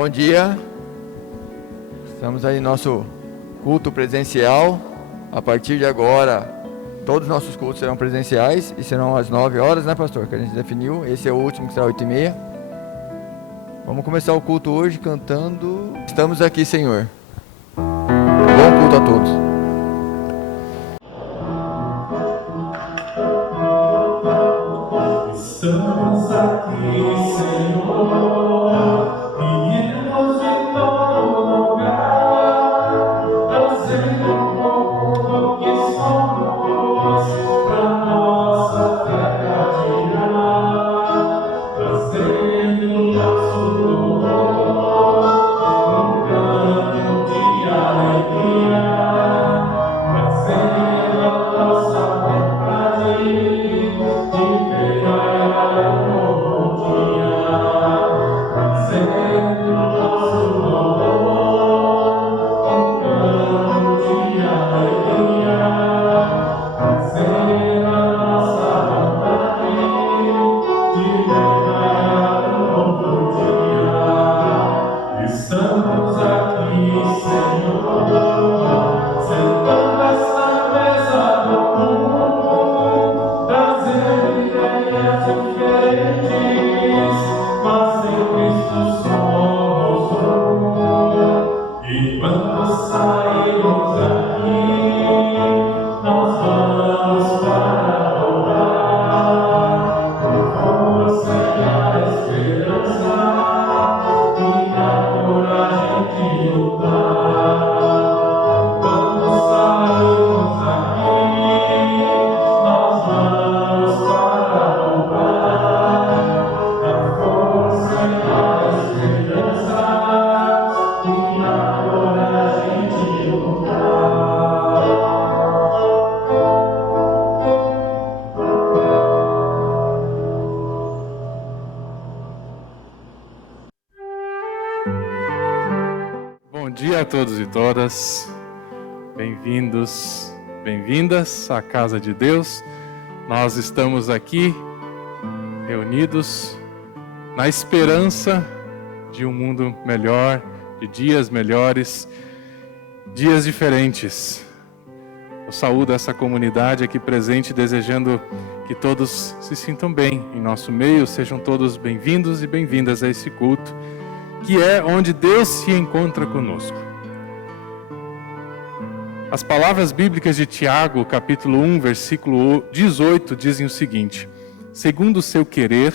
Bom dia, estamos aí no nosso culto presencial. A partir de agora, todos os nossos cultos serão presenciais e serão às 9 horas, né, pastor? Que a gente definiu. Esse é o último, que será 8h30. Vamos começar o culto hoje cantando Estamos Aqui, Senhor. Bom culto a todos. Estamos aqui, Senhor, viemos de todo lugar, trazendo um pouco do que somos pra nossa terra girar, trazendo nosso louvor, um canto de alegria, trazendo a nossa vontade de ver Estamos aqui, Senhor, sentando essa mesa do mundo, trazendo ideias diferentes, mas em Cristo somos um. E quando saímos daqui, nós vamos para adorar, com força e a esperança. Bom dia a todos e todas, bem-vindos, bem-vindas à casa de Deus. Nós estamos aqui reunidos na esperança de um mundo melhor, de dias melhores, dias diferentes. Eu saúdo essa comunidade aqui presente, desejando que todos se sintam bem em nosso meio, sejam todos bem-vindos e bem-vindas a esse culto, que é onde Deus se encontra conosco. As palavras bíblicas de Tiago, capítulo 1, versículo 18, dizem o seguinte: segundo o seu querer,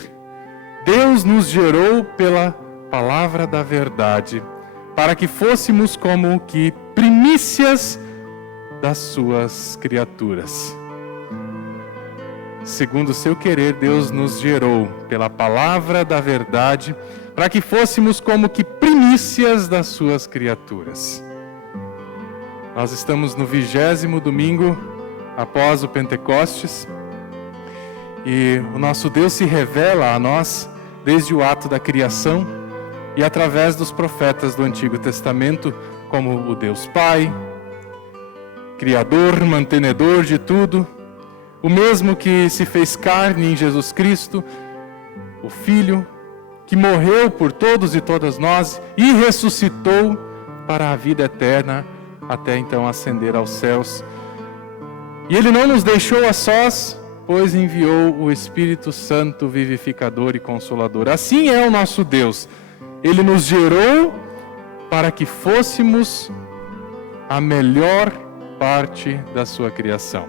Deus nos gerou pela palavra da verdade, para que fôssemos como que primícias das suas criaturas. Segundo o seu querer, Deus nos gerou pela palavra da verdade, para que fôssemos como que primícias das suas criaturas. Nós estamos no 20º domingo após o Pentecostes e o nosso Deus se revela a nós desde o ato da criação e através dos profetas do Antigo Testamento como o Deus Pai, Criador, mantenedor de tudo, o mesmo que se fez carne em Jesus Cristo, o Filho, que morreu por todos e todas nós e ressuscitou para a vida eterna, até então ascender aos céus. E Ele não nos deixou a sós, pois enviou o Espírito Santo vivificador e consolador. Assim é o nosso Deus. Ele nos gerou para que fôssemos a melhor parte da sua criação.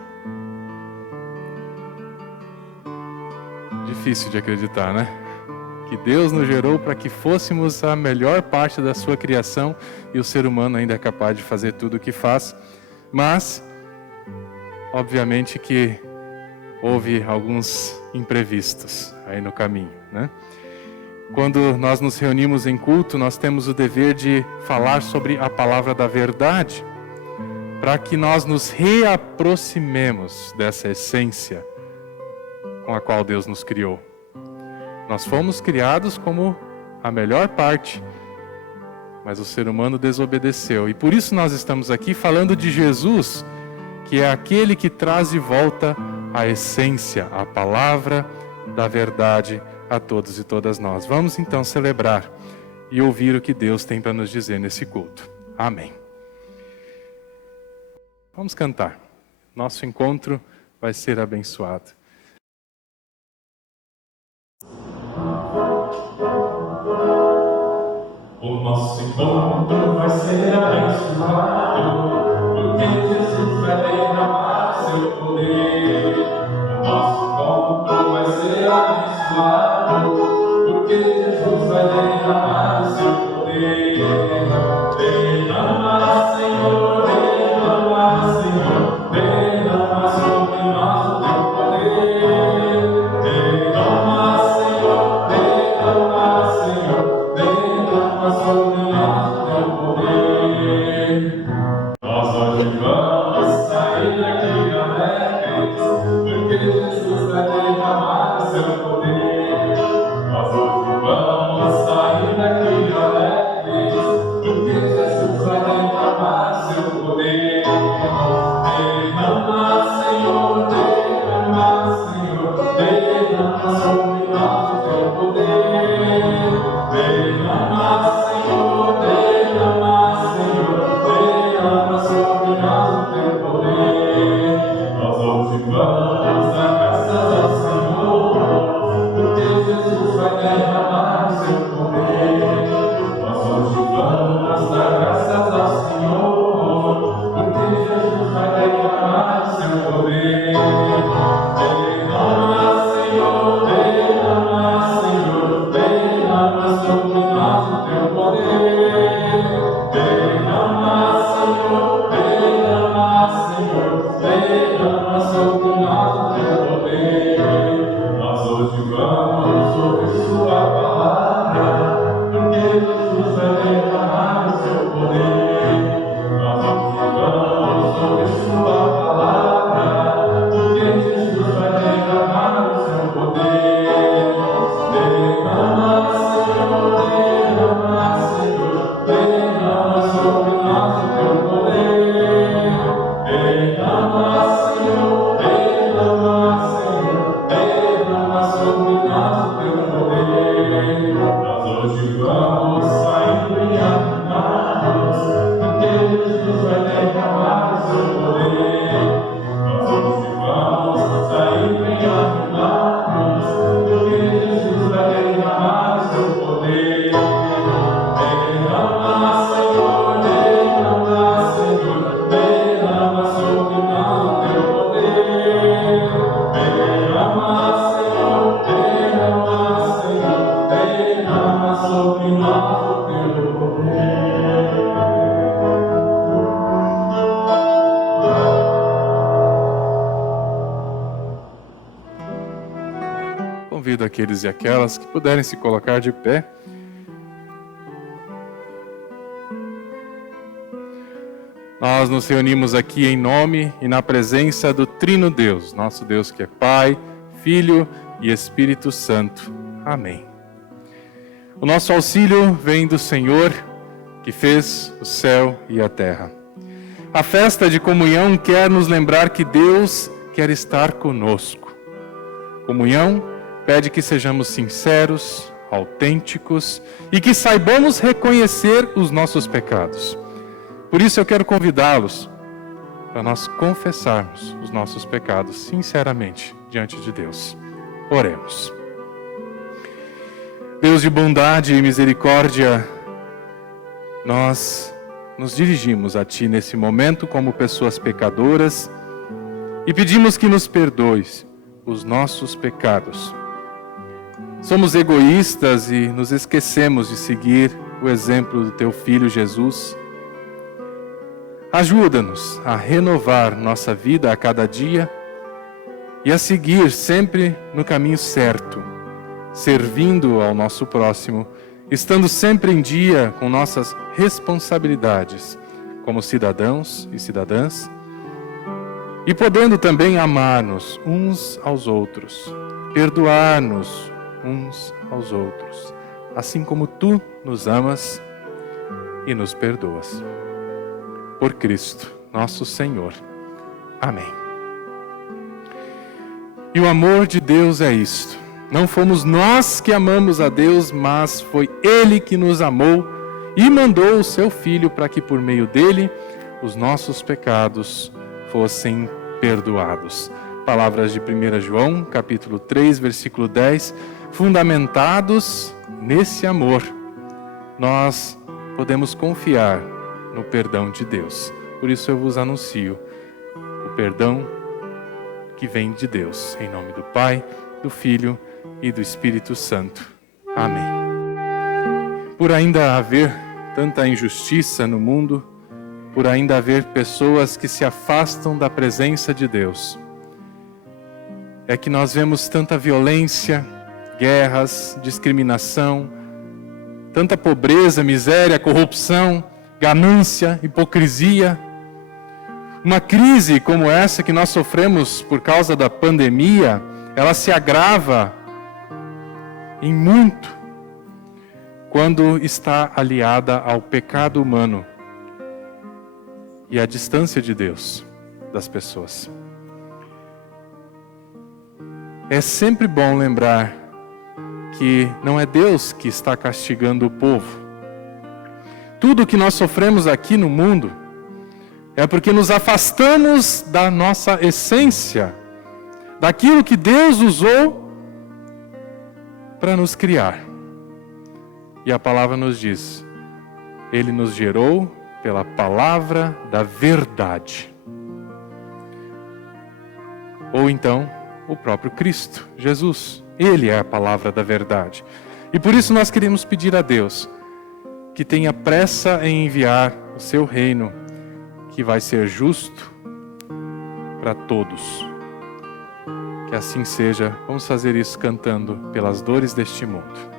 Difícil de acreditar, né? Que Deus nos gerou para que fôssemos a melhor parte da sua criação e o ser humano ainda é capaz de fazer tudo o que faz. Mas, obviamente que houve alguns imprevistos aí no caminho, né? Quando nós nos reunimos em culto, nós temos o dever de falar sobre a palavra da verdade, para que nós nos reaproximemos dessa essência com a qual Deus nos criou. Nós fomos criados como a melhor parte, mas o ser humano desobedeceu. E por isso nós estamos aqui falando de Jesus, que é aquele que traz de volta a essência, a palavra da verdade a todos e todas nós. Vamos então celebrar e ouvir o que Deus tem para nos dizer nesse culto. Amém. Vamos cantar. Nosso encontro vai ser abençoado. O nosso encontro vai ser abençoado, porque Jesus vai derramar seu poder. O nosso encontro vai ser abençoado, porque Jesus vai derramar seu poder. Derrama, Senhor, derrama, Senhor, derrama sobre nós o teu poder. Derrama, Senhor, derrama, Senhor, derrama sobre nós o teu poder. Nós hoje vamos sair daqui alegres, porque Jesus vai derramar seu poder. Nós hoje vamos sair daqui alegres, porque Jesus vai derramar seu poder. Derrama, Senhor, derrama, Senhor, derrama sobre nós o teu poder. Derrama, Senhor, derrama, Senhor, derrama sobre nós o teu poder. Nós hoje vamos dar graças ao Senhor, porque Jesus vai derramar seu poder. Nós hoje vamos dar graças ao Senhor, porque Jesus vai derramar seu poder. Derrama, Senhor, derrama, Senhor, derrama sobre nós o teu poder. Derrama, Senhor, derrama, Senhor, derrama sobre nós o teu poder. Nós hoje vamos ouvir sua palavra, porque Jesus vai derramar o seu poder. Nós hoje vamos ouvir sua palavra, porque Jesus vai derramar o seu poder. Derrama, Senhor, derrama, Senhor, derrama sobre nós o teu poder. Derrama, Senhor, derrama, Senhor, derrama sobre nós o teu poder. Nós hoje vamos saindo e animados, porque Jesus vai derramar o seu poder. Nós hoje vamos saindo e animados, porque Jesus vai derramar o seu poder. Derrama, Senhor, derrama, Senhor, derrama sobre nós o teu poder. Derrama, Senhor, derrama, Senhor, derrama sobre nós o teu poder. Convido aqueles e aquelas que puderem se colocar de pé. Nós nos reunimos aqui em nome e na presença do Trino Deus, nosso Deus que é Pai, Filho e Espírito Santo. Amém. O nosso auxílio vem do Senhor, que fez o céu e a terra. A festa de comunhão quer nos lembrar que Deus quer estar conosco. Comunhão pede que sejamos sinceros, autênticos e que saibamos reconhecer os nossos pecados. Por isso eu quero convidá-los para nós confessarmos os nossos pecados sinceramente diante de Deus. Oremos. Deus de bondade e misericórdia, nós nos dirigimos a Ti nesse momento como pessoas pecadoras e pedimos que nos perdoes os nossos pecados. Somos egoístas e nos esquecemos de seguir o exemplo do Teu Filho Jesus. Ajuda-nos a renovar nossa vida a cada dia e a seguir sempre no caminho certo, servindo ao nosso próximo, estando sempre em dia com nossas responsabilidades como cidadãos e cidadãs e podendo também amar-nos uns aos outros, perdoar-nos uns aos outros, assim como Tu nos amas e nos perdoas. Por Cristo, nosso Senhor. Amém. E o amor de Deus é isto: Não fomos nós que amamos a Deus, mas foi Ele que nos amou e mandou o seu Filho para que por meio dele os nossos pecados fossem perdoados. Palavras de 1 João, capítulo 3, versículo 10. Fundamentados nesse amor, nós podemos confiar no perdão de Deus. Por isso eu vos anuncio o perdão que vem de Deus. Em nome do Pai, do Filho e do Espírito Santo. Amém. Por ainda haver tanta injustiça no mundo, por ainda haver pessoas que se afastam da presença de Deus, é que nós vemos tanta violência, guerras, discriminação, tanta pobreza, miséria, corrupção, ganância, hipocrisia. Uma crise como essa que nós sofremos por causa da pandemia, ela se agrava em muito quando está aliada ao pecado humano e à distância de Deus das pessoas. É sempre bom lembrar que não é Deus que está castigando o povo. Tudo que nós sofremos aqui no mundo é porque nos afastamos da nossa essência, daquilo que Deus usou para nos criar. E a palavra nos diz, Ele nos gerou pela palavra da verdade. Ou então, o próprio Cristo, Jesus. Ele é a palavra da verdade. E por isso nós queremos pedir a Deus que tenha pressa em enviar o seu reino, que vai ser justo para todos. Que assim seja. Vamos fazer isso cantando pelas dores deste mundo.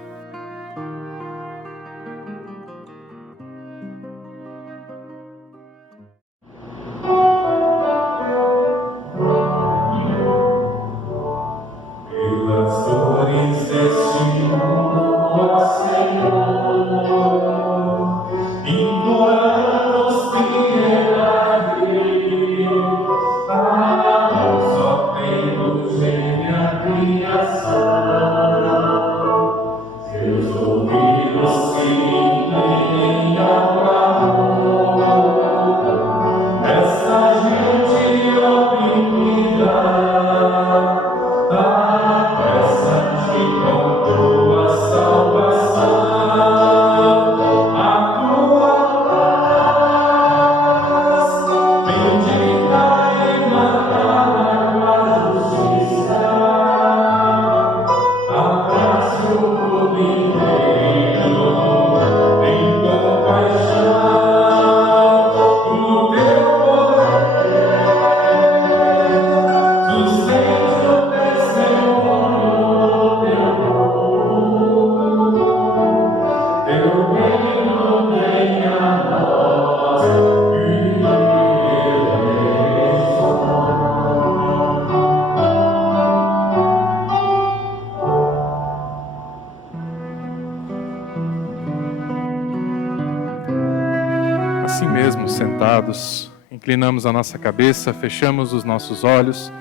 Assim mesmo, sentados, inclinamos a nossa cabeça, fechamos os nossos olhos.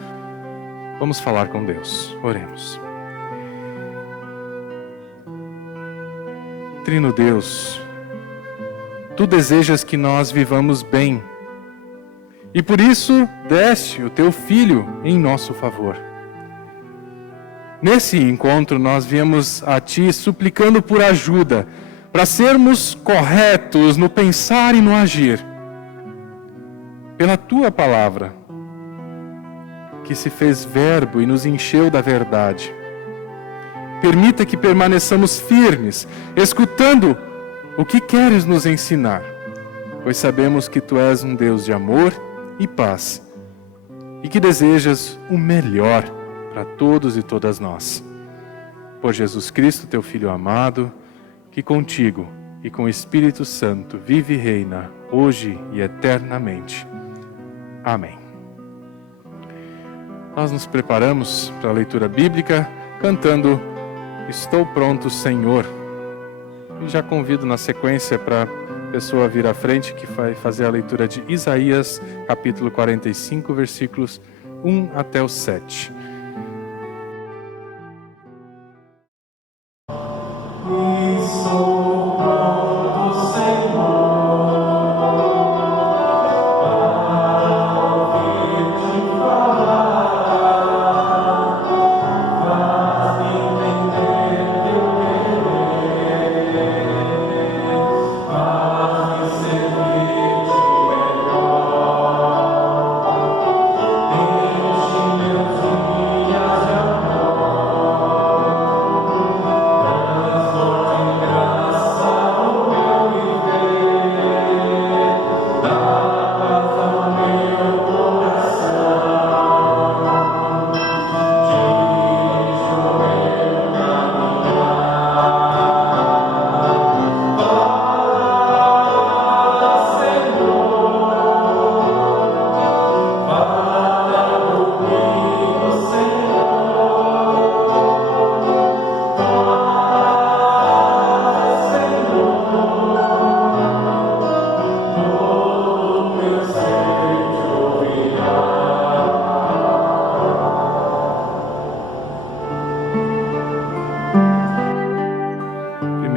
Vamos falar com Deus. Oremos. Trino Deus, Tu desejas que nós vivamos bem, e por isso deste o Teu Filho em nosso favor. Nesse encontro nós viemos a Ti suplicando por ajuda, para sermos corretos no pensar e no agir. Pela Tua palavra, que se fez verbo e nos encheu da verdade. Permita que permaneçamos firmes, escutando o que queres nos ensinar, pois sabemos que Tu és um Deus de amor e paz, e que desejas o melhor para todos e todas nós. Por Jesus Cristo, Teu Filho amado, que contigo e com o Espírito Santo vive e reina, hoje e eternamente. Amém. Nós nos preparamos para a leitura bíblica, cantando Estou pronto, Senhor. E já convido na sequência para a pessoa vir à frente, que vai fazer a leitura de Isaías, capítulo 45, versículos 1 até o 7.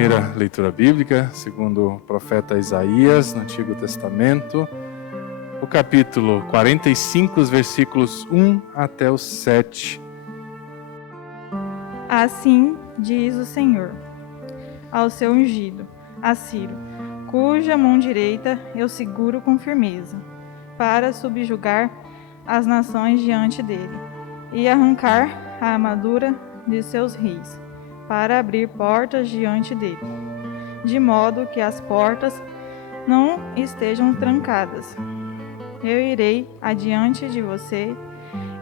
primeira leitura bíblica, segundo o profeta Isaías, no Antigo Testamento, o capítulo 45, os versículos 1 até os 7. Assim diz o Senhor ao seu ungido, a Ciro, cuja mão direita eu seguro com firmeza, para subjugar as nações diante dele, e arrancar a armadura de seus reis, para abrir portas diante dele, de modo que as portas não estejam trancadas. Eu irei adiante de você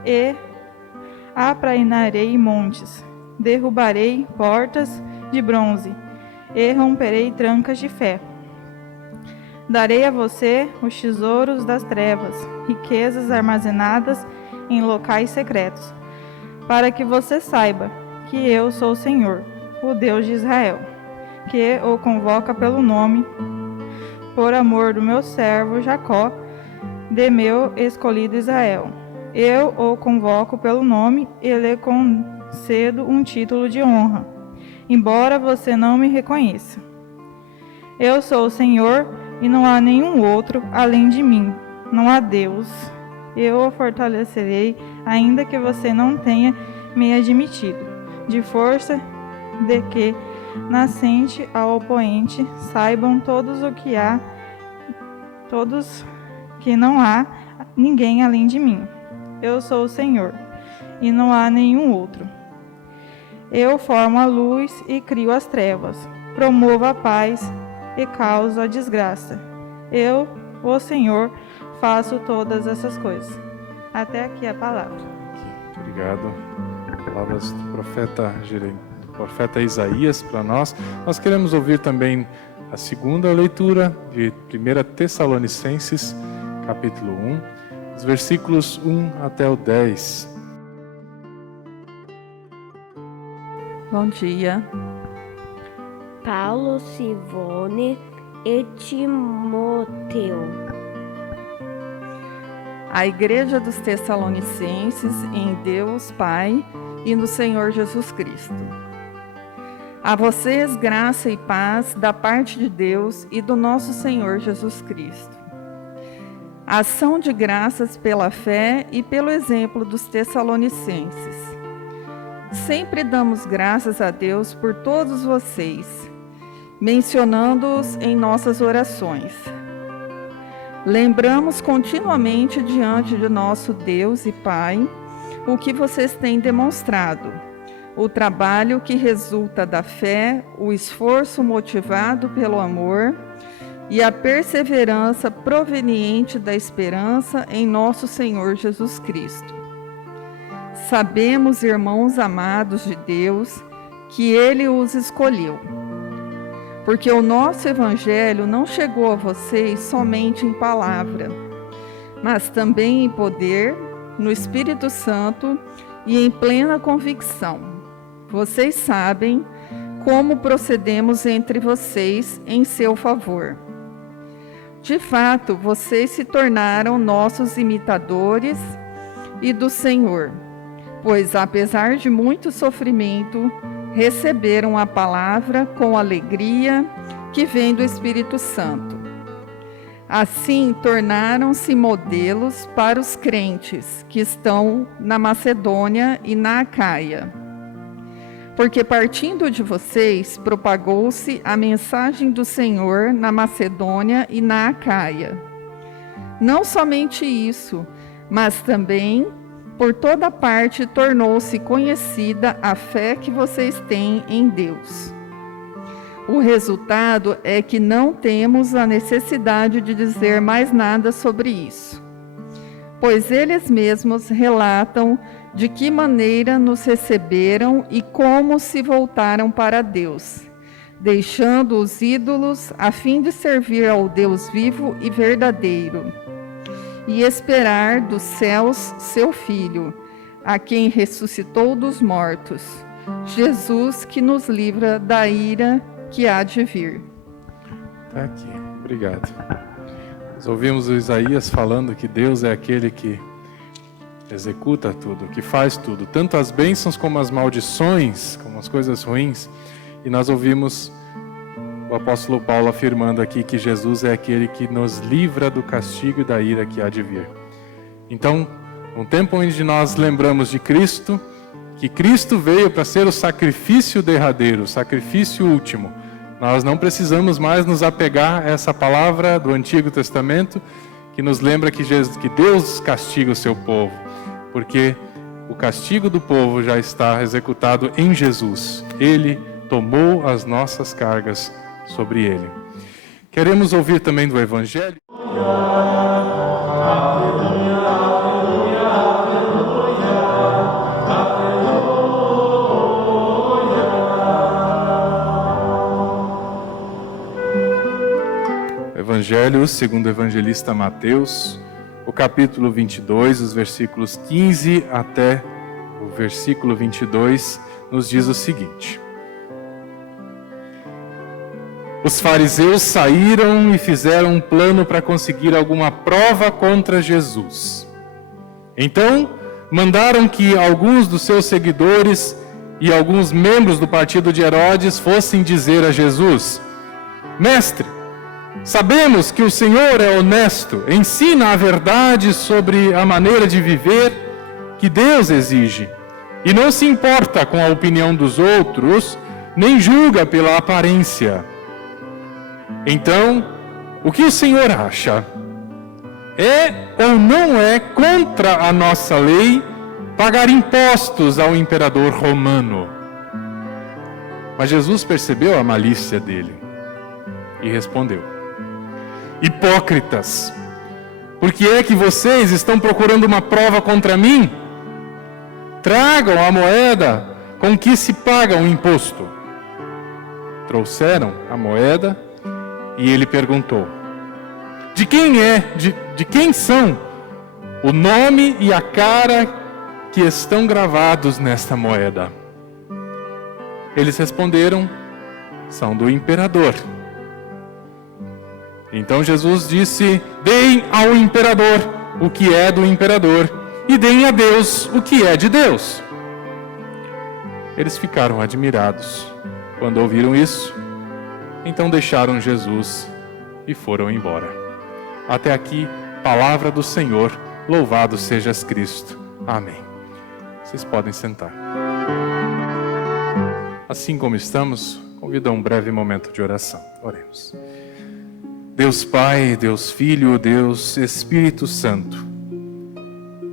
e aplainarei montes, derrubarei portas de bronze e romperei trancas de ferro. Darei a você os tesouros das trevas, riquezas armazenadas em locais secretos, para que você saiba que eu sou o Senhor, o Deus de Israel, que o convoca pelo nome, por amor do meu servo Jacó, de meu escolhido Israel. Eu o convoco pelo nome e lhe concedo um título de honra, embora você não me reconheça. Eu sou o Senhor e não há nenhum outro além de mim. Não há Deus. Eu o fortalecerei, ainda que você não tenha me admitido, de força de que, nascente ao oponente, saibam todos que não há ninguém além de mim. Eu sou o Senhor, e não há nenhum outro. Eu formo a luz e crio as trevas, promovo a paz e causo a desgraça. Eu, o Senhor, faço todas essas coisas. Até aqui a palavra. Obrigado. Palavras do profeta Isaías para nós. Nós queremos ouvir também a segunda leitura de 1 Tessalonicenses, capítulo 1, os versículos 1 até o 10. Bom dia. Paulo, Silvone e Timóteo. A Igreja dos Tessalonicenses em Deus Pai e no Senhor Jesus Cristo. A vocês graça e paz da parte de Deus e do nosso Senhor Jesus Cristo. Ação de graças pela fé e pelo exemplo dos Tessalonicenses. Sempre damos graças a Deus por todos vocês, mencionando-os em nossas orações. Lembramos continuamente diante de nosso Deus e Pai o que vocês têm demonstrado, o trabalho que resulta da fé, o esforço motivado pelo amor e a perseverança proveniente da esperança em nosso Senhor Jesus Cristo. Sabemos, irmãos amados de Deus, que Ele os escolheu, porque o nosso Evangelho não chegou a vocês somente em palavra, mas também em poder, no Espírito Santo e em plena convicção. Vocês sabem como procedemos entre vocês em seu favor. De fato, vocês se tornaram nossos imitadores e do Senhor, pois, apesar de muito sofrimento, receberam a palavra com alegria que vem do Espírito Santo. Assim, tornaram-se modelos para os crentes que estão na Macedônia e na Acaia. Porque partindo de vocês, propagou-se a mensagem do Senhor na Macedônia e na Acaia. Não somente isso, mas também por toda parte tornou-se conhecida a fé que vocês têm em Deus. O resultado é que não temos a necessidade de dizer mais nada sobre isso, pois eles mesmos relatam de que maneira nos receberam e como se voltaram para Deus, deixando os ídolos a fim de servir ao Deus vivo e verdadeiro, e esperar dos céus seu Filho, a quem ressuscitou dos mortos, Jesus, que nos livra da ira que há de vir. Está aqui, obrigado. Nós ouvimos o Isaías falando que Deus é aquele que executa tudo, que faz tudo, tanto as bênçãos como as maldições, como as coisas ruins. E nós ouvimos o apóstolo Paulo afirmando aqui que Jesus é aquele que nos livra do castigo e da ira que há de vir. Então, um tempo onde nós lembramos de Cristo, que Cristo veio para ser o sacrifício derradeiro, o sacrifício último. Nós não precisamos mais nos apegar a essa palavra do Antigo Testamento, que nos lembra que Deus castiga o seu povo, porque o castigo do povo já está executado em Jesus. Ele tomou as nossas cargas sobre ele. Queremos ouvir também do Evangelho. Evangelho segundo o evangelista Mateus, o capítulo 22, os versículos 15 até o versículo 22, nos diz o seguinte: Os fariseus saíram e fizeram um plano para conseguir alguma prova contra Jesus. Então, mandaram que alguns dos seus seguidores e alguns membros do partido de Herodes fossem dizer a Jesus: Mestre, sabemos que o Senhor é honesto, ensina a verdade sobre a maneira de viver que Deus exige, e não se importa com a opinião dos outros, nem julga pela aparência. Então, o que o Senhor acha? É ou não é contra a nossa lei pagar impostos ao imperador romano? Mas Jesus percebeu a malícia dele e respondeu: Hipócritas, por que é que vocês estão procurando uma prova contra mim? Tragam a moeda com que se paga o imposto. Trouxeram a moeda e ele perguntou: De quem é? De quem são o nome e a cara que estão gravados nesta moeda? Eles responderam: São do imperador. Então Jesus disse: Deem ao imperador o que é do imperador, e deem a Deus o que é de Deus. Eles ficaram admirados quando ouviram isso. Então deixaram Jesus e foram embora. Até aqui, palavra do Senhor. Louvado sejas Cristo. Amém. Vocês podem sentar. Assim como estamos, convido a um breve momento de oração. Oremos. Deus Pai, Deus Filho, Deus Espírito Santo,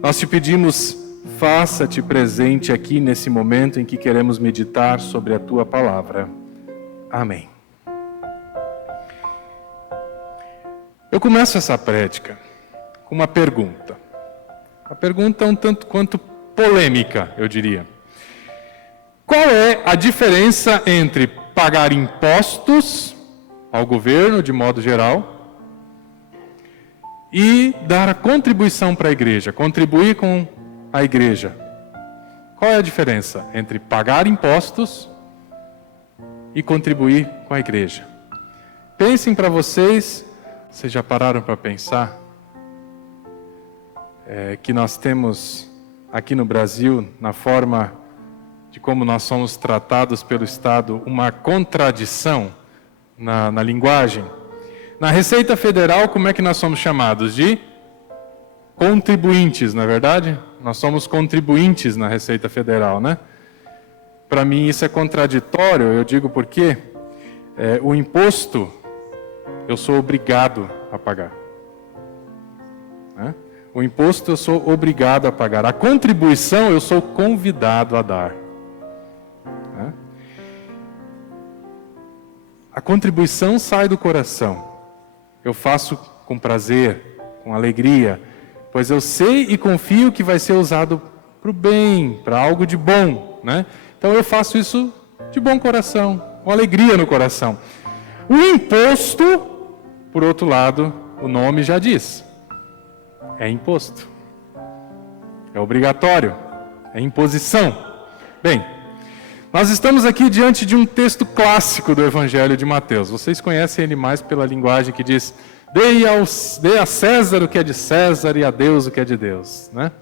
nós te pedimos, faça-te presente aqui nesse momento em que queremos meditar sobre a tua palavra. Amém. Eu começo essa prédica com uma pergunta. A pergunta é um tanto quanto polêmica, eu diria. Qual é a diferença entre pagar impostos ao governo, de modo geral, e dar a contribuição para a igreja, contribuir com a igreja? Qual é a diferença entre pagar impostos e contribuir com a igreja? Pensem para vocês já pararam para pensar que nós temos aqui no Brasil, na forma de como nós somos tratados pelo Estado, uma contradição na linguagem? Na Receita Federal, como é que nós somos chamados? De contribuintes, não é verdade? Nós somos contribuintes na Receita Federal, né? Para mim isso é contraditório, eu digo porque o imposto eu sou obrigado a pagar. Né? O imposto eu sou obrigado a pagar. A contribuição eu sou convidado a dar. Né? A contribuição sai do coração. Eu faço com prazer, com alegria, pois eu sei e confio que vai ser usado para o bem, para algo de bom. Né? Então eu faço isso de bom coração, com alegria no coração. O imposto, por outro lado, o nome já diz, é imposto, é obrigatório, é imposição. Bem, nós estamos aqui diante de um texto clássico do Evangelho de Mateus. Vocês conhecem ele mais pela linguagem que diz: dê a César o que é de César e a Deus o que é de Deus. Né?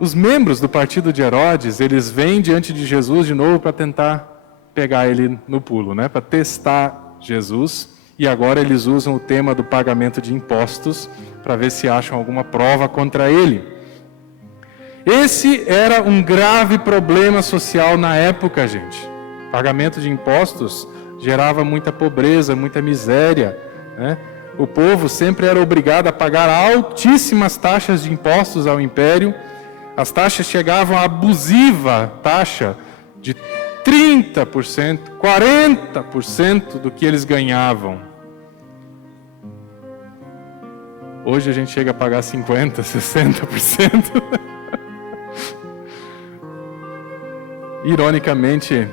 Os membros do partido de Herodes, eles vêm diante de Jesus de novo para tentar pegar ele no pulo, né? Para testar Jesus. E agora eles usam o tema do pagamento de impostos para ver se acham alguma prova contra ele. Esse era um grave problema social na época, gente. Pagamento de impostos gerava muita pobreza, muita miséria, né? O povo sempre era obrigado a pagar altíssimas taxas de impostos ao império. As taxas chegavam à abusiva taxa de 30%, 40% do que eles ganhavam. Hoje a gente chega a pagar 50%, 60%. Ironicamente,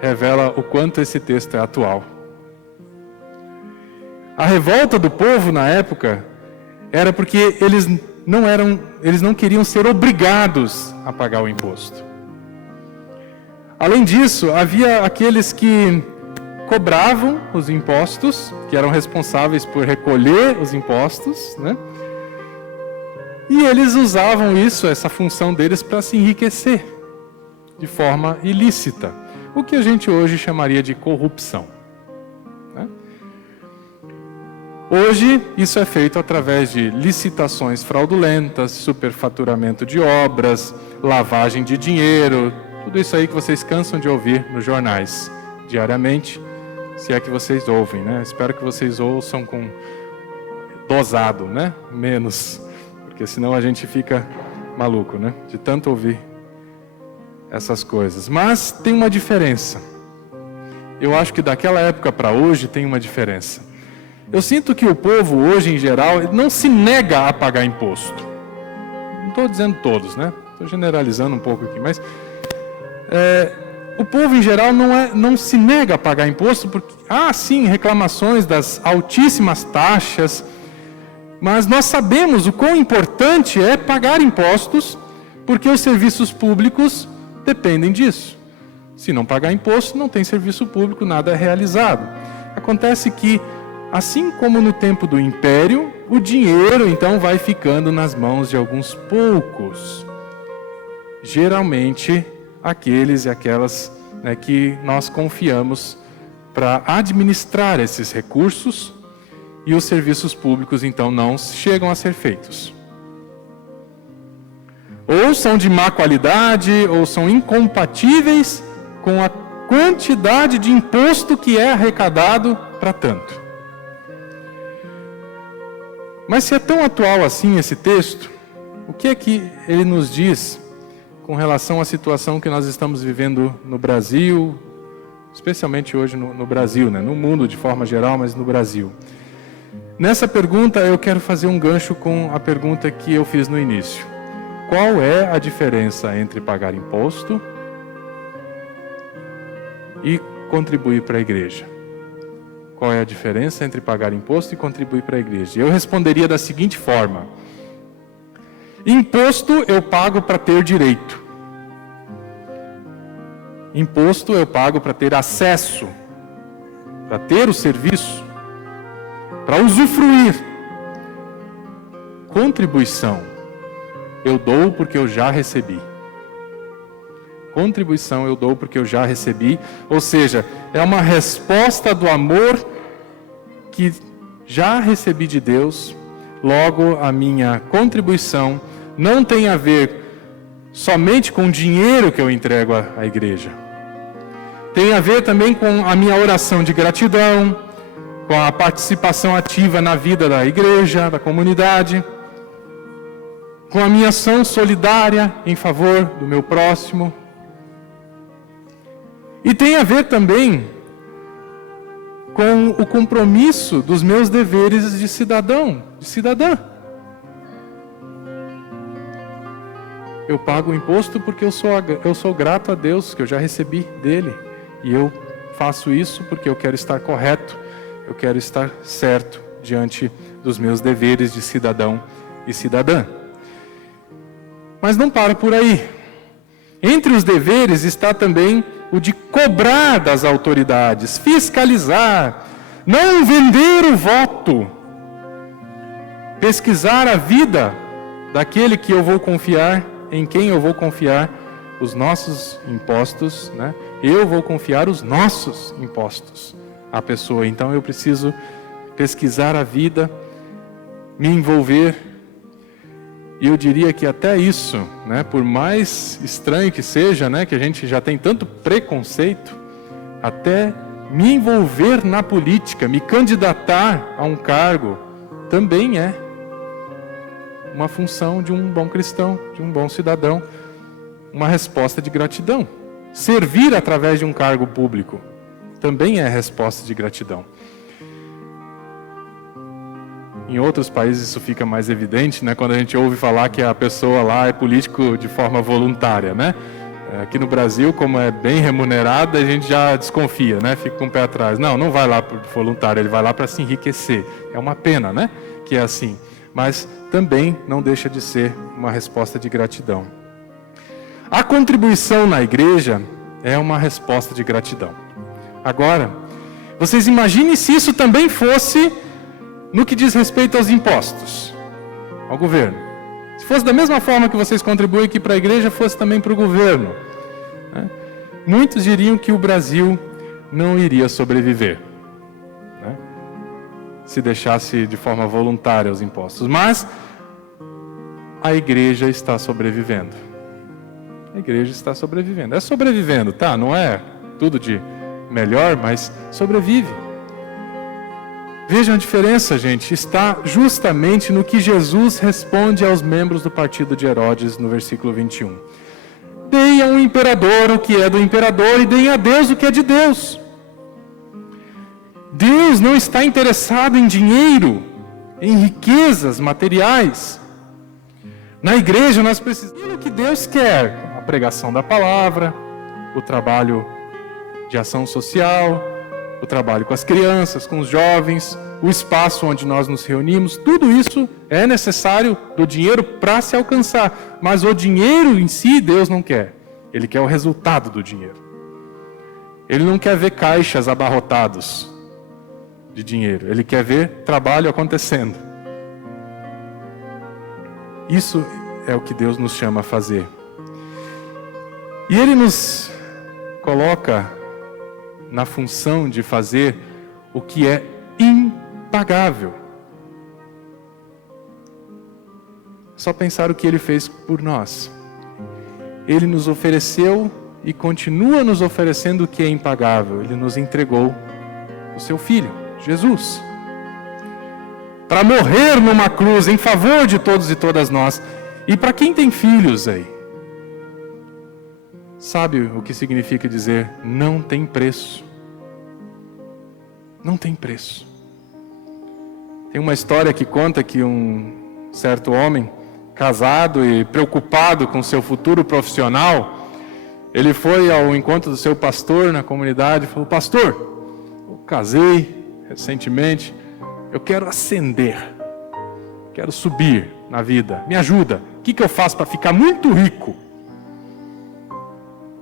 revela o quanto esse texto é atual. A revolta do povo na época era porque eles não queriam ser obrigados a pagar o imposto. Além disso, havia aqueles que cobravam os impostos, que eram responsáveis por recolher os impostos, né? E eles usavam essa função deles para se enriquecer de forma ilícita, o que a gente hoje chamaria de corrupção. Hoje, isso é feito através de licitações fraudulentas, superfaturamento de obras, lavagem de dinheiro, tudo isso aí que vocês cansam de ouvir nos jornais diariamente, se é que vocês ouvem, né? Espero que vocês ouçam com dosado, né? Menos, porque senão a gente fica maluco, né? De tanto ouvir essas coisas. Mas tem uma diferença. Eu acho que daquela época para hoje tem uma diferença. Eu sinto que o povo hoje, em geral, não se nega a pagar imposto. Não estou dizendo todos, né? Estou generalizando um pouco aqui, mas o povo, em geral, não se nega a pagar imposto, porque há, sim, reclamações das altíssimas taxas, mas nós sabemos o quão importante é pagar impostos, porque os serviços públicos dependem disso. Se não pagar imposto, não tem serviço público, nada é realizado. Acontece que, assim como no tempo do Império, o dinheiro então vai ficando nas mãos de alguns poucos. Geralmente, aqueles e aquelas, né, que nós confiamos para administrar esses recursos, e os serviços públicos então não chegam a ser feitos. Ou são de má qualidade, ou são incompatíveis com a quantidade de imposto que é arrecadado para tanto. Mas se é tão atual assim esse texto, o que é que ele nos diz com relação à situação que nós estamos vivendo no Brasil, especialmente hoje no Brasil, né? No mundo de forma geral, mas no Brasil? Nessa pergunta eu quero fazer um gancho com a pergunta que eu fiz no início. Qual é a diferença entre pagar imposto e contribuir para a igreja? Qual é a diferença entre pagar imposto e contribuir para a igreja? Eu responderia da seguinte forma: imposto eu pago para ter direito. Imposto eu pago para ter acesso, para ter o serviço, para usufruir. Contribuição eu dou porque eu já recebi. Contribuição eu dou porque eu já recebi, ou seja, é uma resposta do amor que já recebi de Deus. Logo, a minha contribuição não tem a ver somente com o dinheiro que eu entrego à igreja. Tem a ver também com a minha oração de gratidão, com a participação ativa na vida da igreja, da comunidade, com a minha ação solidária em favor do meu próximo. E tem a ver também com o compromisso dos meus deveres de cidadão, de cidadã. Eu pago o imposto porque eu sou grato a Deus, que eu já recebi dele. E eu faço isso porque eu quero estar correto, eu quero estar certo diante dos meus deveres de cidadão e cidadã. Mas não para por aí. Entre os deveres está também o de cobrar das autoridades, fiscalizar, não vender o voto, pesquisar a vida daquele que eu vou confiar, em quem eu vou confiar os nossos impostos, né, eu vou confiar os nossos impostos à pessoa. Então eu preciso pesquisar a vida, me envolver. E eu diria que até isso, né, por mais estranho que seja, né, que a gente já tem tanto preconceito, até me envolver na política, me candidatar a um cargo, também é uma função de um bom cristão, de um bom cidadão, uma resposta de gratidão. Servir através de um cargo público também é resposta de gratidão. Em outros países isso fica mais evidente, né, quando a gente ouve falar que a pessoa lá é político de forma voluntária, né? Aqui no Brasil, como é bem remunerada, a gente já desconfia, né? Fica com o pé atrás. Não vai lá por voluntário, ele vai lá para se enriquecer. É uma pena, né? Que é assim. Mas também não deixa de ser uma resposta de gratidão. A contribuição na igreja é uma resposta de gratidão. Agora, vocês imaginem se isso também fosse no que diz respeito aos impostos, ao governo. Se fosse da mesma forma que vocês contribuem aqui para a igreja, fosse também para o governo, né? Muitos diriam que o Brasil não iria sobreviver, né, se deixasse de forma voluntária os impostos. Mas a igreja está sobrevivendo. A igreja está sobrevivendo. É sobrevivendo, tá? Não é tudo de melhor, mas sobrevive. Vejam a diferença, gente. Está justamente no que Jesus responde aos membros do partido de Herodes, no versículo 21. Deem ao imperador o que é do imperador e deem a Deus o que é de Deus. Deus não está interessado em dinheiro, em riquezas materiais. Na igreja nós precisamos do que Deus quer. A pregação da palavra, o trabalho de ação social, o trabalho com as crianças, com os jovens, o espaço onde nós nos reunimos. Tudo isso é necessário do dinheiro para se alcançar. Mas o dinheiro em si Deus não quer. Ele quer o resultado do dinheiro. Ele não quer ver caixas abarrotados de dinheiro. Ele quer ver trabalho acontecendo. Isso é o que Deus nos chama a fazer. E Ele nos coloca na função de fazer o que é impagável. Só pensar o que Ele fez por nós. Ele nos ofereceu e continua nos oferecendo o que é impagável. Ele nos entregou o seu Filho, Jesus, para morrer numa cruz em favor de todos e todas nós. E para quem tem filhos aí, sabe o que significa dizer não tem preço? Não tem preço. Tem uma história que conta que um certo homem, casado e preocupado com seu futuro profissional, ele foi ao encontro do seu pastor na comunidade e falou: pastor, eu casei recentemente, eu quero ascender, quero subir na vida, me ajuda, o que eu faço para ficar muito rico?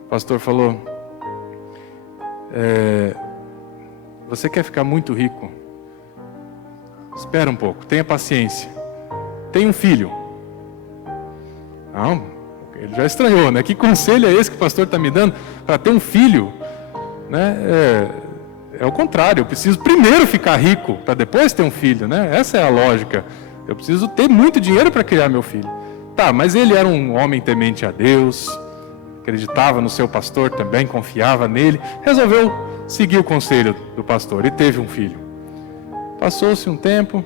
O pastor falou: você quer ficar muito rico? Espera um pouco, tenha paciência. Tem um filho. Não, ele já estranhou, né? Que conselho é esse que o pastor está me dando para ter um filho? Né? É o contrário, eu preciso primeiro ficar rico para depois ter um filho, né? Essa é a lógica. Eu preciso ter muito dinheiro para criar meu filho. Tá, mas ele era um homem temente a Deus, acreditava no seu pastor também, confiava nele, resolveu seguir o conselho do pastor e teve um filho. Passou-se um tempo,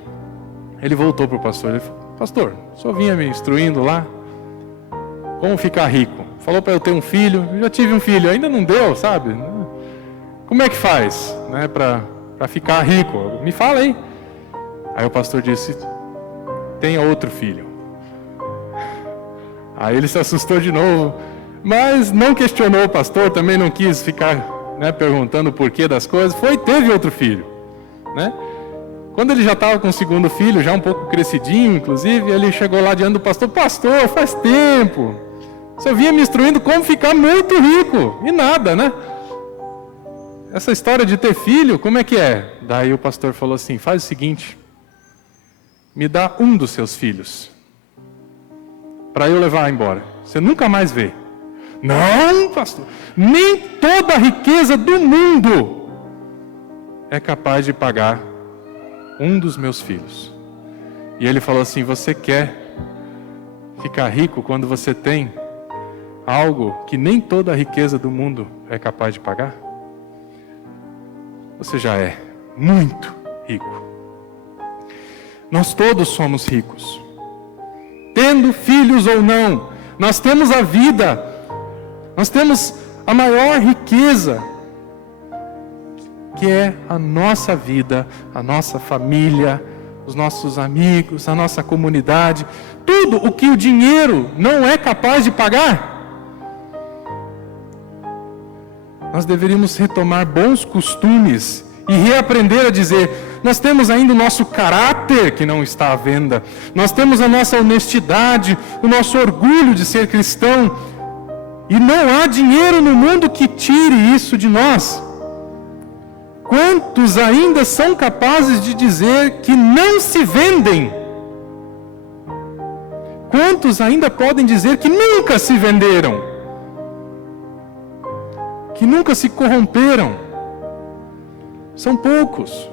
ele voltou para o pastor. Ele falou: pastor, o senhor vinha me instruindo lá como ficar rico. Falou para eu ter um filho, eu já tive um filho, ainda não deu, sabe? Como é que faz, né, para ficar rico? Me fala aí. Aí o pastor disse: tenha outro filho. Aí ele se assustou de novo, mas não questionou o pastor, também não quis ficar, né, perguntando o porquê das coisas. Teve outro filho, né? Quando ele já estava com o segundo filho, já um pouco crescidinho, inclusive, ele chegou lá diante do pastor: pastor, faz tempo, você vinha me instruindo como ficar muito rico, e nada, né? Essa história de ter filho, como é que é? Daí o pastor falou assim: faz o seguinte, me dá um dos seus filhos, para eu levar embora, você nunca mais vê. Não, pastor, nem toda a riqueza do mundo é capaz de pagar um dos meus filhos. E ele falou assim: você quer ficar rico quando você tem algo que nem toda a riqueza do mundo é capaz de pagar? Você já é muito rico. Nós todos somos ricos, tendo filhos ou não. Nós temos a vida, nós temos a maior riqueza, que é a nossa vida, a nossa família, os nossos amigos, a nossa comunidade, tudo o que o dinheiro não é capaz de pagar. Nós deveríamos retomar bons costumes e reaprender a dizer: nós temos ainda o nosso caráter que não está à venda, nós temos a nossa honestidade, o nosso orgulho de ser cristão, e não há dinheiro no mundo que tire isso de nós. Quantos ainda são capazes de dizer que não se vendem? Quantos ainda podem dizer que nunca se venderam? Que nunca se corromperam? São poucos.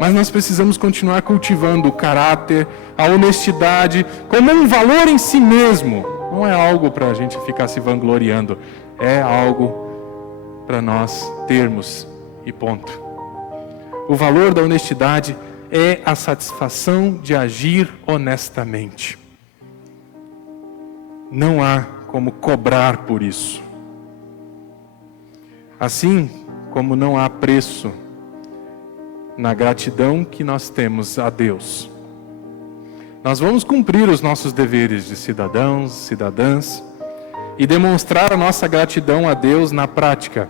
Mas nós precisamos continuar cultivando o caráter, a honestidade, como um valor em si mesmo. Não é algo para a gente ficar se vangloriando, é algo para nós termos e ponto. O valor da honestidade é a satisfação de agir honestamente. Não há como cobrar por isso. Assim como não há preço na gratidão que nós temos a Deus. Nós vamos cumprir os nossos deveres de cidadãos, cidadãs, e demonstrar a nossa gratidão a Deus na prática,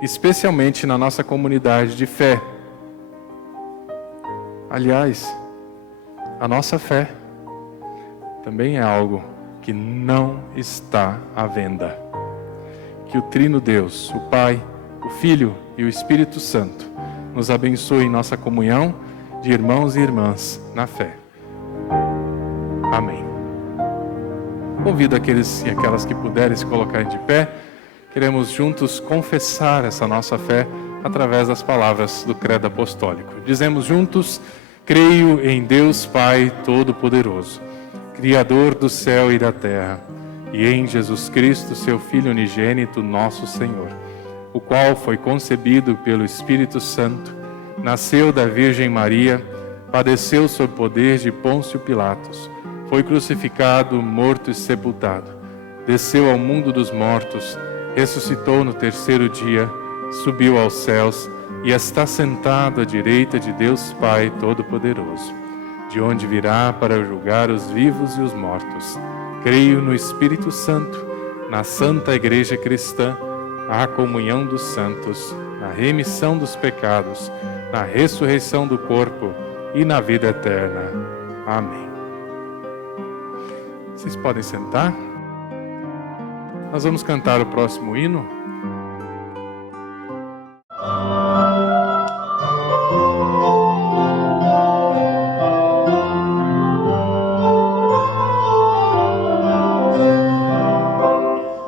especialmente na nossa comunidade de fé. Aliás, a nossa fé também é algo que não está à venda. Que o Trino Deus, o Pai, o Filho e o Espírito Santo nos abençoe em nossa comunhão de irmãos e irmãs na fé. Amém. Convido aqueles e aquelas que puderem se colocarem de pé. Queremos juntos confessar essa nossa fé através das palavras do Credo Apostólico. Dizemos juntos: creio em Deus Pai Todo-Poderoso, Criador do céu e da terra, e em Jesus Cristo, seu Filho unigênito, nosso Senhor, o qual foi concebido pelo Espírito Santo, nasceu da Virgem Maria, padeceu sob poder de Pôncio Pilatos, foi crucificado, morto e sepultado, desceu ao mundo dos mortos, ressuscitou no terceiro dia, subiu aos céus e está sentado à direita de Deus Pai Todo-Poderoso, de onde virá para julgar os vivos e os mortos. Creio no Espírito Santo, na Santa Igreja Cristã, na comunhão dos santos, na remissão dos pecados, na ressurreição do corpo e na vida eterna. Amém. Vocês podem sentar? Nós vamos cantar o próximo hino.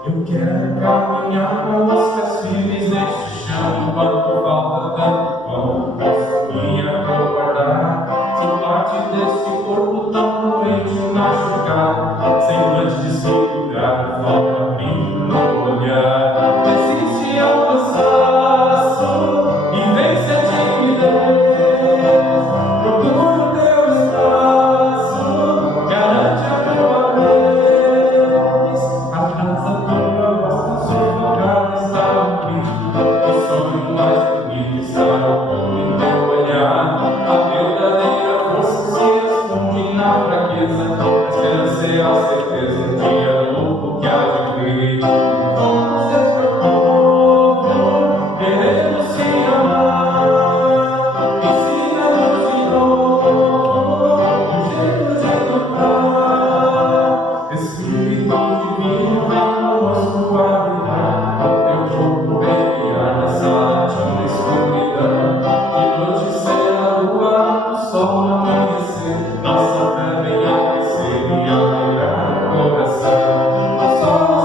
Eu quero caminhar com os pés firmes neste chão, enquanto falta tanto pão, posso me acovardar. Se parte deste corpo tão doente machucado, semblante de segurar, falta abrindo no olhar. Resiste ao cansaço e vence a timidez. Procura o teu espaço, garante a tua vez. A casa tua basta sufocar, está o Cristo. O sonho mais bonito está no teu olhar. A verdadeira força se esconde na fraqueza. A esperança é a certeza, um dia novo que há de vir. Vamos ser teu povo, queremos te amar. Ensina-nos de novo um jeito de lutar. Espírito divino, vem conosco habitar. Teu corpo brilhar nessa latina escuridão. De noite ser a lua, o sol no amanhecer. Nossa fé vem aquecer e alegrar o coração. Nós somos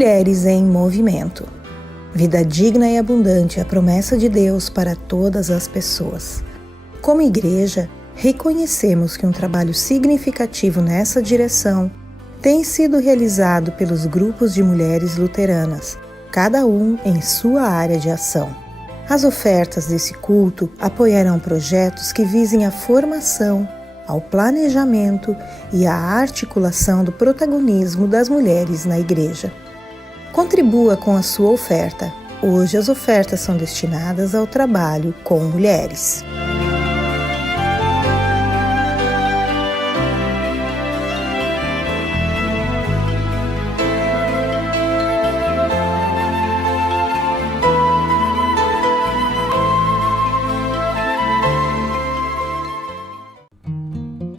Mulheres em Movimento. Vida digna e abundante é a promessa de Deus para todas as pessoas. Como igreja, reconhecemos que um trabalho significativo nessa direção tem sido realizado pelos grupos de mulheres luteranas, cada um em sua área de ação. As ofertas desse culto apoiarão projetos que visem a formação, ao planejamento e à articulação do protagonismo das mulheres na igreja. Contribua com a sua oferta. Hoje as ofertas são destinadas ao trabalho com mulheres.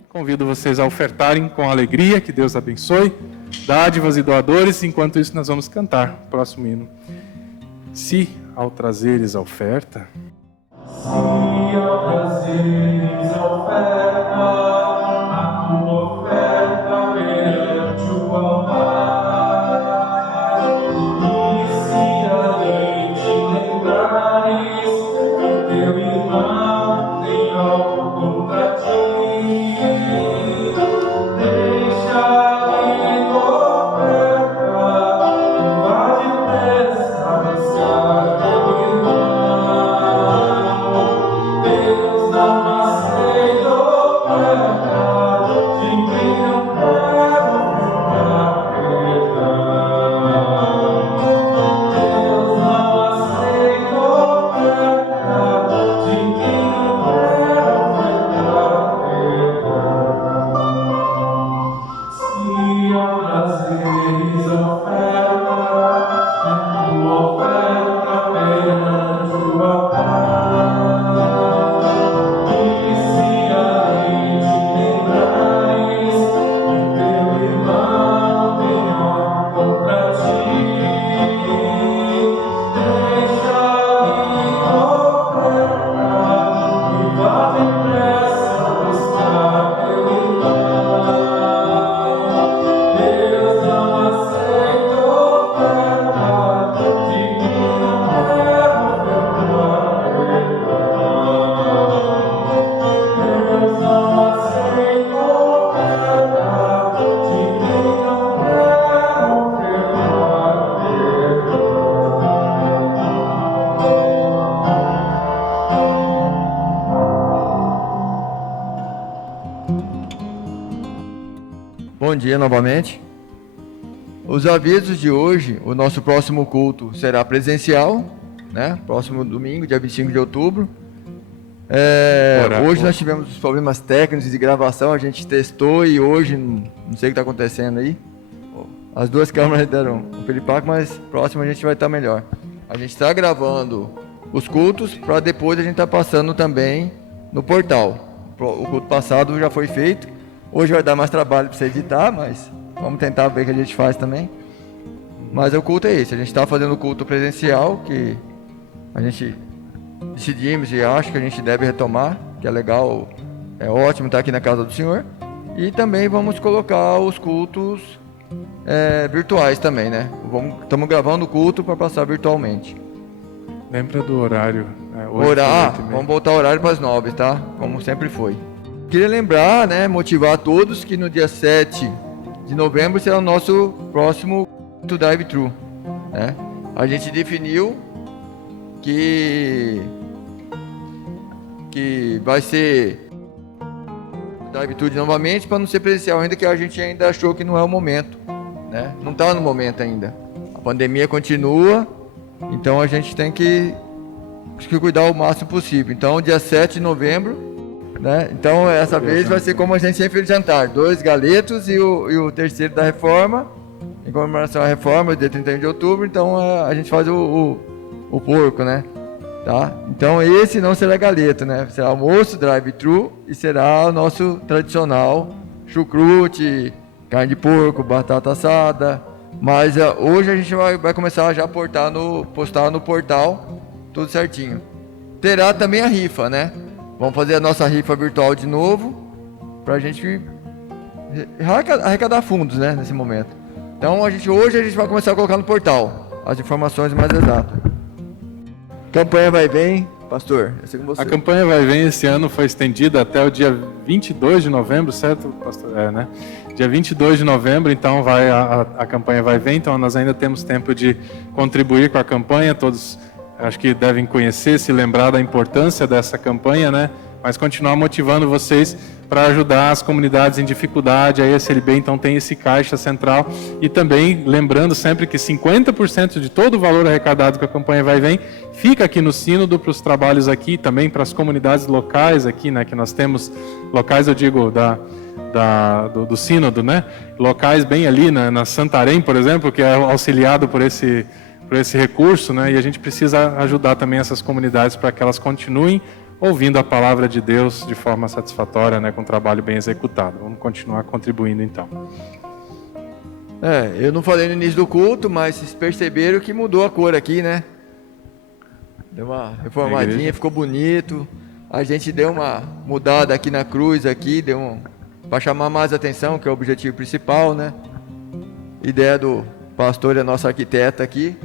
Convido vocês a ofertarem com alegria, que Deus abençoe, dádivas e doadores. Enquanto isso, nós vamos cantar o próximo hino. Se ao trazeres a oferta, Se ao trazeres a oferta, a tua oferta perante o altar, e se ali te lembrares que teu irmão tem algo contra ti, deixa ali tua oferta, vá depressa buscar teu irmão. Deus não aceita oferta de quem não quer ofertar perdão. Deus não aceita oferta de quem não quer ofertar perdão. Se ao trazeres a oferta, a tua oferta perante o altar, e se ali te lembrares que teu irmão tem algo contra ti, deixa ali tua oferta e vá depressa buscar teu irmão. Deus não aceita oferta de quem não quer ofertar perdão. Deus não aceita oferta de quem não quer Bom dia novamente. Os avisos de hoje, o nosso próximo culto será presencial, né? Próximo domingo, dia 25 de outubro. Hoje nós tivemos os problemas técnicos de gravação, a gente testou e hoje, não sei o que está acontecendo aí. As duas câmeras deram um piripaque, mas próximo a gente vai estar melhor. A gente está gravando os cultos para depois a gente estar passando também no portal. O culto passado já foi feito. Hoje vai dar mais trabalho para você editar, mas vamos tentar ver o que a gente faz também. Mas o culto é esse. A gente está fazendo o culto presencial, que a gente decidimos e acho que a gente deve retomar, que é legal, é ótimo estar aqui na casa do Senhor. E também vamos colocar os cultos virtuais também, né? Estamos gravando o culto para passar virtualmente. lembra do horário? Vamos voltar o horário para as 9, tá? Como sempre foi. Queria lembrar, né, motivar a todos que no dia 7 de novembro será o nosso próximo drive-thru, né? A gente definiu que vai ser drive-thru novamente para não ser presencial ainda, que a gente ainda achou que não é o momento, né? Não está no momento ainda. A pandemia continua, então a gente tem que cuidar o máximo possível. Então, dia 7 de novembro, né? Então, essa vez vai ser como a gente sempre fez jantar: 2 galetos e o terceiro da reforma, em comemoração à reforma, dia 31 de outubro. Então, a gente faz o porco, né? Tá? Então, esse não será galeto, né? Será almoço, drive-thru, e será o nosso tradicional chucrute, carne de porco, batata assada. Mas hoje a gente vai começar já a postar no portal, tudo certinho. Terá também a rifa, né? Vamos fazer a nossa rifa virtual de novo, pra gente arrecadar fundos, né, nesse momento. Então hoje a gente vai começar a colocar no portal as informações mais exatas. Campanha vai bem, pastor? Esse é com você. A campanha vai bem esse ano foi estendida até o dia 22 de novembro, certo, pastor? Né? Dia 22 de novembro, então a campanha vai bem, então nós ainda temos tempo de contribuir com a campanha. Todos acho que devem conhecer, se lembrar da importância dessa campanha, né? Mas continuar motivando vocês para ajudar as comunidades em dificuldade. A SLB então tem esse caixa central, e também lembrando sempre que 50% de todo o valor arrecadado com a campanha vai e vem fica aqui no sínodo para os trabalhos aqui, também para as comunidades locais aqui, né, que nós temos locais, eu digo, do sínodo, né, locais bem ali na Santarém, por exemplo, que é auxiliado por esse recurso, né, e a gente precisa ajudar também essas comunidades para que elas continuem ouvindo a palavra de Deus de forma satisfatória, né, com um trabalho bem executado. Vamos continuar contribuindo então. Eu não falei no início do culto, mas vocês perceberam que mudou a cor aqui, né? Deu uma reformadinha, ficou bonito. A gente deu uma mudada aqui na cruz, aqui, para chamar mais atenção, que é o objetivo principal, né? Ideia do pastor e a nossa arquiteta aqui.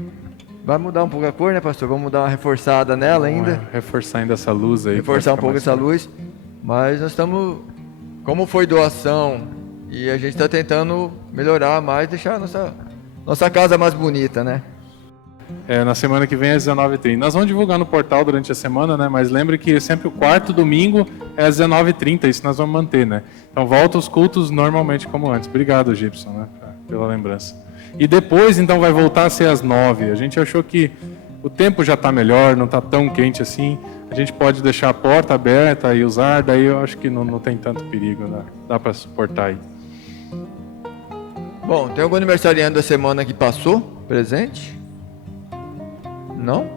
Vai mudar um pouco a cor, né, pastor? Vamos dar uma reforçada nela ainda. Reforçar ainda essa luz aí. Reforçar um pouco essa luz. Mas nós estamos... Como foi doação, e a gente está tentando melhorar mais, deixar a nossa casa mais bonita, né? Na semana que vem é às 19h30. Nós vamos divulgar no portal durante a semana, né? Mas lembre que sempre o quarto domingo é às 19h30. Isso nós vamos manter, né? Então volta os cultos normalmente como antes. Obrigado, Gibson, né? Pela lembrança. E depois, então, vai voltar a ser às 9h. A gente achou que o tempo já está melhor, não está tão quente assim. A gente pode deixar a porta aberta e usar, daí eu acho que não tem tanto perigo, né? Dá para suportar aí. Bom, tem algum aniversariante da semana que passou presente? Não?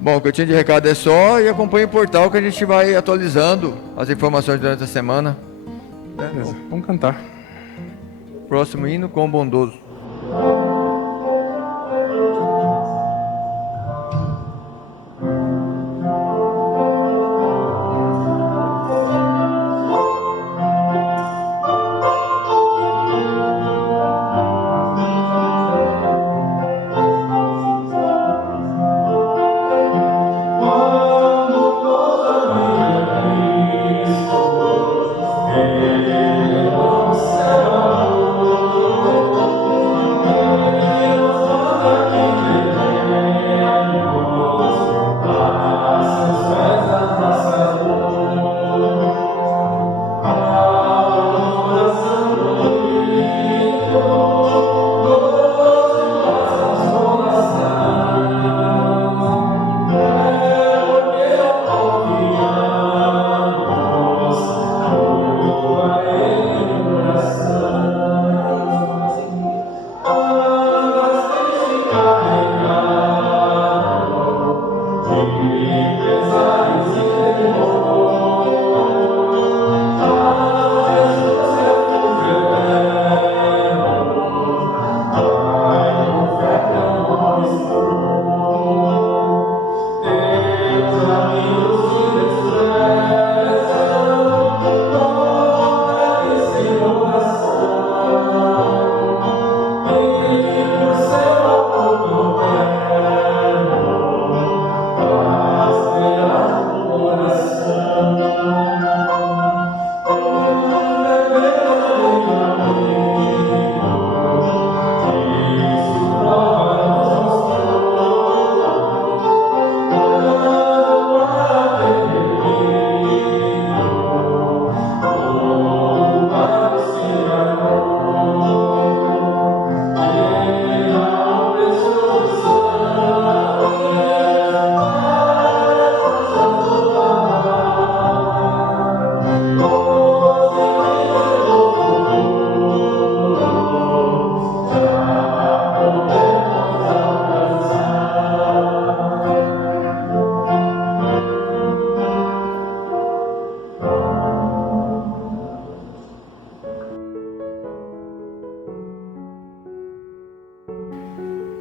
Bom, o que eu tinha de recado é só, e acompanhe o portal que a gente vai atualizando as informações durante a semana. Beleza, vamos cantar. Próximo hino, Quão Bondoso.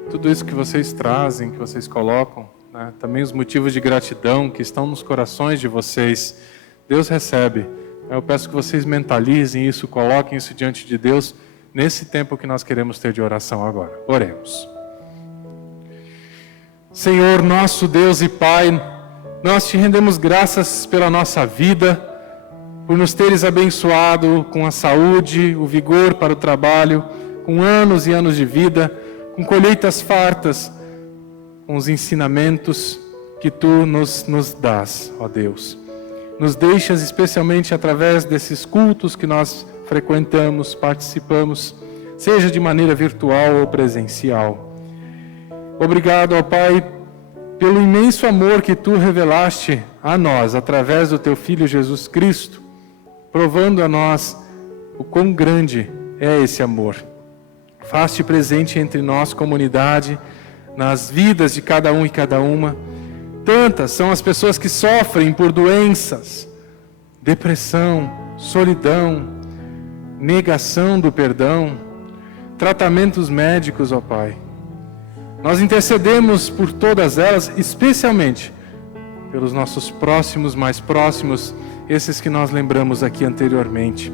Tudo isso que vocês trazem, que vocês colocam, né? Também os motivos de gratidão que estão nos corações de vocês, Deus recebe. Eu peço que vocês mentalizem isso, coloquem isso diante de Deus, nesse tempo que nós queremos ter de oração agora. Oremos. Senhor, nosso Deus e Pai, nós te rendemos graças pela nossa vida, por nos teres abençoado com a saúde, o vigor para o trabalho, com anos e anos de vida, com colheitas fartas, com os ensinamentos que Tu nos dás, ó Deus. Nos deixas especialmente através desses cultos que nós frequentamos, participamos, seja de maneira virtual ou presencial. Obrigado, ó Pai, pelo imenso amor que Tu revelaste a nós, através do Teu Filho Jesus Cristo, provando a nós o quão grande é esse amor. Faz-te presente entre nós, comunidade, nas vidas de cada um e cada uma. Tantas são as pessoas que sofrem por doenças, depressão, solidão, negação do perdão, tratamentos médicos, ó Pai. Nós intercedemos por todas elas, especialmente pelos nossos próximos, mais próximos, esses que nós lembramos aqui anteriormente.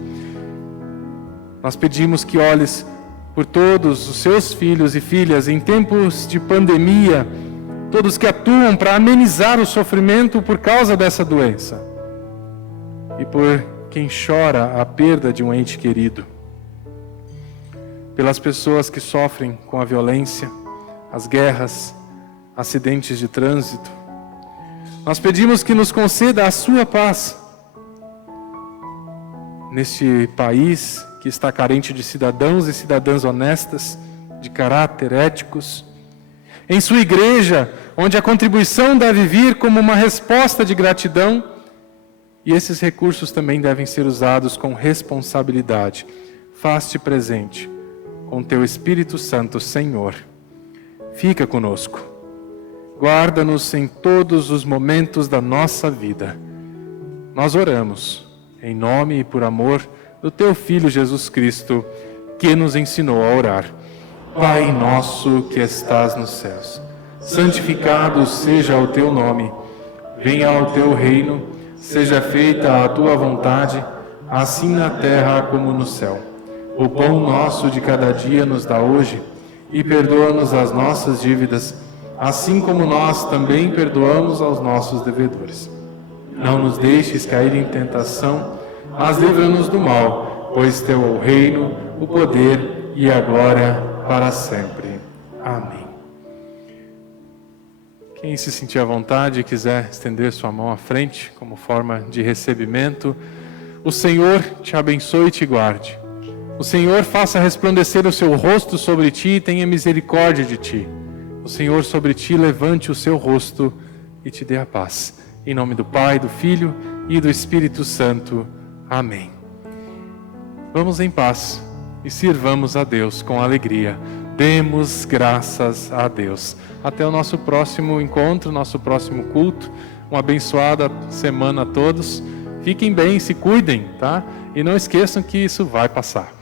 Nós pedimos que olhes por todos os seus filhos e filhas em tempos de pandemia, todos que atuam para amenizar o sofrimento por causa dessa doença, e por quem chora a perda de um ente querido, pelas pessoas que sofrem com a violência, as guerras, acidentes de trânsito. Nós pedimos que nos conceda a sua paz neste país que está carente de cidadãos e cidadãs honestas, de caráter éticos, em sua igreja, onde a contribuição deve vir como uma resposta de gratidão, e esses recursos também devem ser usados com responsabilidade. Faz-te presente com Teu Espírito Santo, Senhor. Fica conosco. Guarda-nos em todos os momentos da nossa vida. Nós oramos em nome e por amor do Teu Filho Jesus Cristo, que nos ensinou a orar. Pai nosso que estás nos céus, santificado seja o Teu nome. Venha o Teu reino, seja feita a Tua vontade, assim na terra como no céu. O pão nosso de cada dia nos dá hoje, e perdoa-nos as nossas dívidas, assim como nós também perdoamos aos nossos devedores. Não nos deixes cair em tentação, mas livra-nos do mal, pois Teu é o reino, o poder e a glória para sempre. Amém. Quem se sentir à vontade e quiser estender sua mão à frente como forma de recebimento, o Senhor te abençoe e te guarde. O Senhor faça resplandecer o seu rosto sobre ti e tenha misericórdia de ti. O Senhor sobre ti levante o seu rosto e te dê a paz. Em nome do Pai, do Filho e do Espírito Santo. Amém. Vamos em paz e sirvamos a Deus com alegria. Demos graças a Deus. Até o nosso próximo encontro, nosso próximo culto. Uma abençoada semana a todos. Fiquem bem, se cuidem, tá? E não esqueçam que isso vai passar.